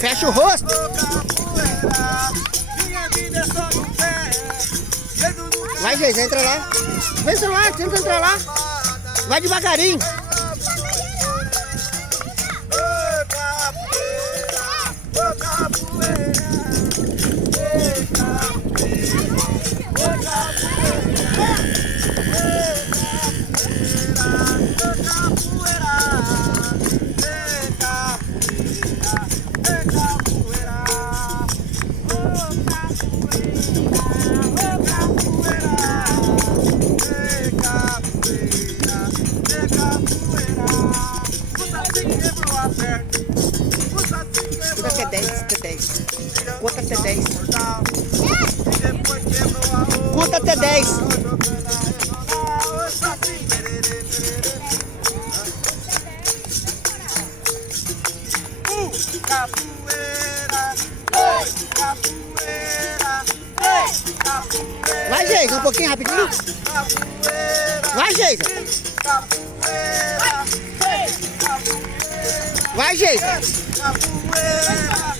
Fecha o rosto. Vai, gente, entra lá. Entra lá, tenta entrar lá. Vai devagarinho. Conta até 10, até 10. Conta até 10. Conta até 10. Vai, gente, um pouquinho rapidinho. Vai, gente. Vai, gente. Capoeira,